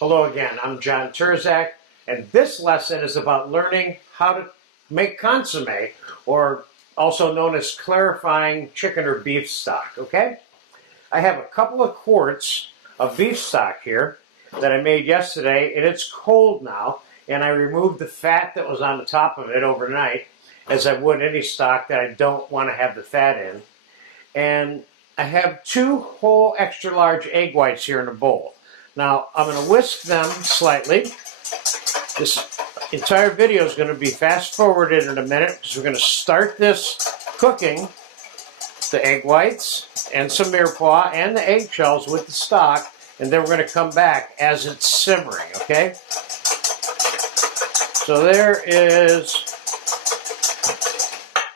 Hello again, I'm John Turzak, and this lesson is about learning how to make consommé, or also known as clarifying chicken or beef stock, okay? I have a couple of quarts of beef stock here that I made yesterday, and it's cold now, and I removed the fat that was on the top of it overnight, as I would any stock that I don't want to have the fat in. And I have 2 whole extra large egg whites here in a bowl. Now, I'm going to whisk them slightly. This entire video is going to be fast forwarded in a minute because we're going to start this cooking, the egg whites and some mirepoix and the eggshells with the stock, and then we're going to come back as it's simmering, okay? So there is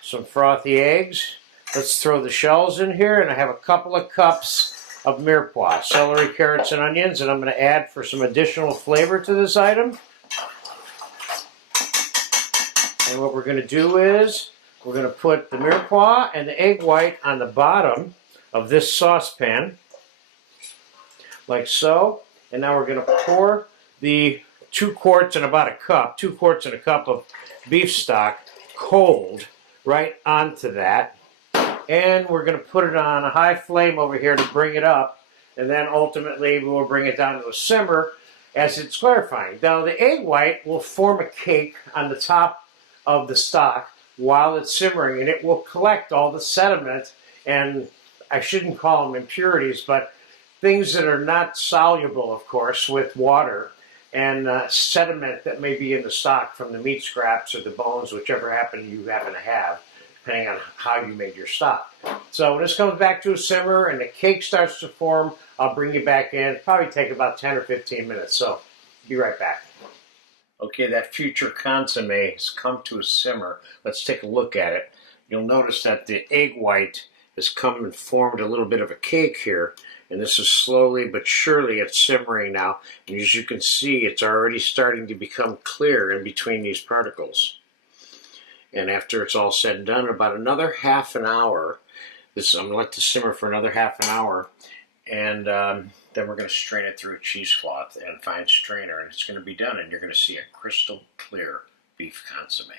some frothy eggs. Let's throw the shells in here, and I have a couple of cups of mirepoix, celery, carrots, and onions, and I'm going to add for some additional flavor to this item. And what we're going to do is we're going to put the mirepoix and the egg white on the bottom of this saucepan, like so. And now we're going to pour the 2 quarts and about a cup, 2 quarts and a cup of beef stock, cold, right onto that. And we're going to put it on a high flame over here to bring it up, and then ultimately we will bring it down to a simmer as it's clarifying. Now the egg white will form a cake on the top of the stock while it's simmering, and it will collect all the sediment, and I shouldn't call them impurities, but things that are not soluble, of course, with water, and sediment that may be in the stock from the meat scraps or the bones, whichever you happen to have, depending on how you made your stock. So when this comes back to a simmer and the cake starts to form, I'll bring you back in. It'll probably take about 10 or 15 minutes, so be right back. Okay, that future consommé has come to a simmer. Let's take a look at it. You'll notice that the egg white has come and formed a little bit of a cake here, and this is slowly but surely it's simmering now. And as you can see, it's already starting to become clear in between these particles. And after it's all said and done, about another half an hour, I'm going to let this simmer for another half an hour, and then we're going to strain it through a cheesecloth and a fine strainer, and it's going to be done, and you're going to see a crystal clear beef consommé.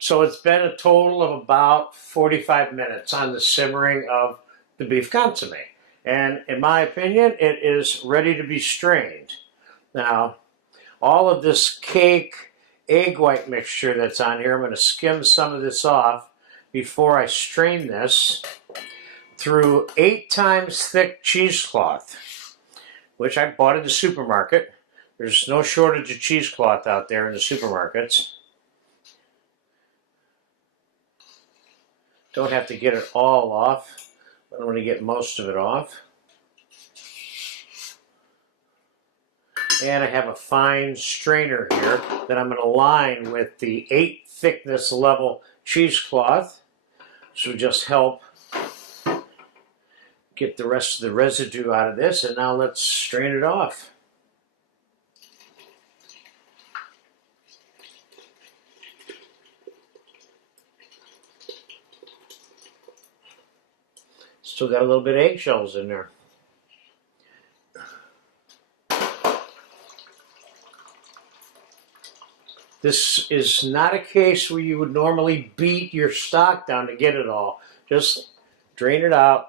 So it's been a total of about 45 minutes on the simmering of the beef consommé, and in my opinion, it is ready to be strained. Now, all of this cake egg white mixture that's on here, I'm going to skim some of this off before I strain this through 8 times thick cheesecloth, which I bought at the supermarket. There's no shortage of cheesecloth out there in the supermarkets. Don't have to get it all off, but I'm going to get most of it off. And I have a fine strainer here that I'm going to line with the 8 thickness level cheesecloth. This will just help get the rest of the residue out of this. And now let's strain it off. Still got a little bit of eggshells in there. This is not a case where you would normally beat your stock down to get it all. Just drain it out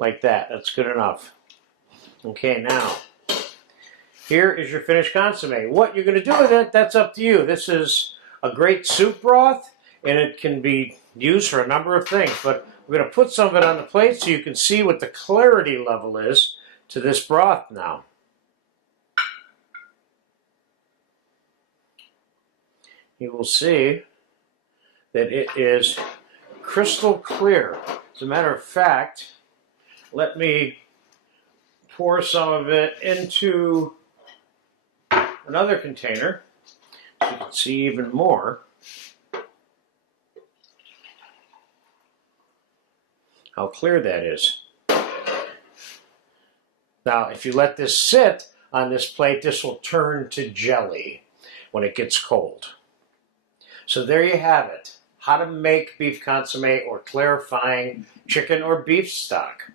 like that. That's good enough. Okay, now, here is your finished consommé. What you're going to do with it, that's up to you. This is a great soup broth, and it can be used for a number of things. But we're going to put some of it on the plate so you can see what the clarity level is to this broth now. You will see that it is crystal clear. As a matter of fact, let me pour some of it into another container so you can see even more how clear that is. Now, if you let this sit on this plate, this will turn to jelly when it gets cold. So there you have it, how to make beef consommé or clarifying chicken or beef stock.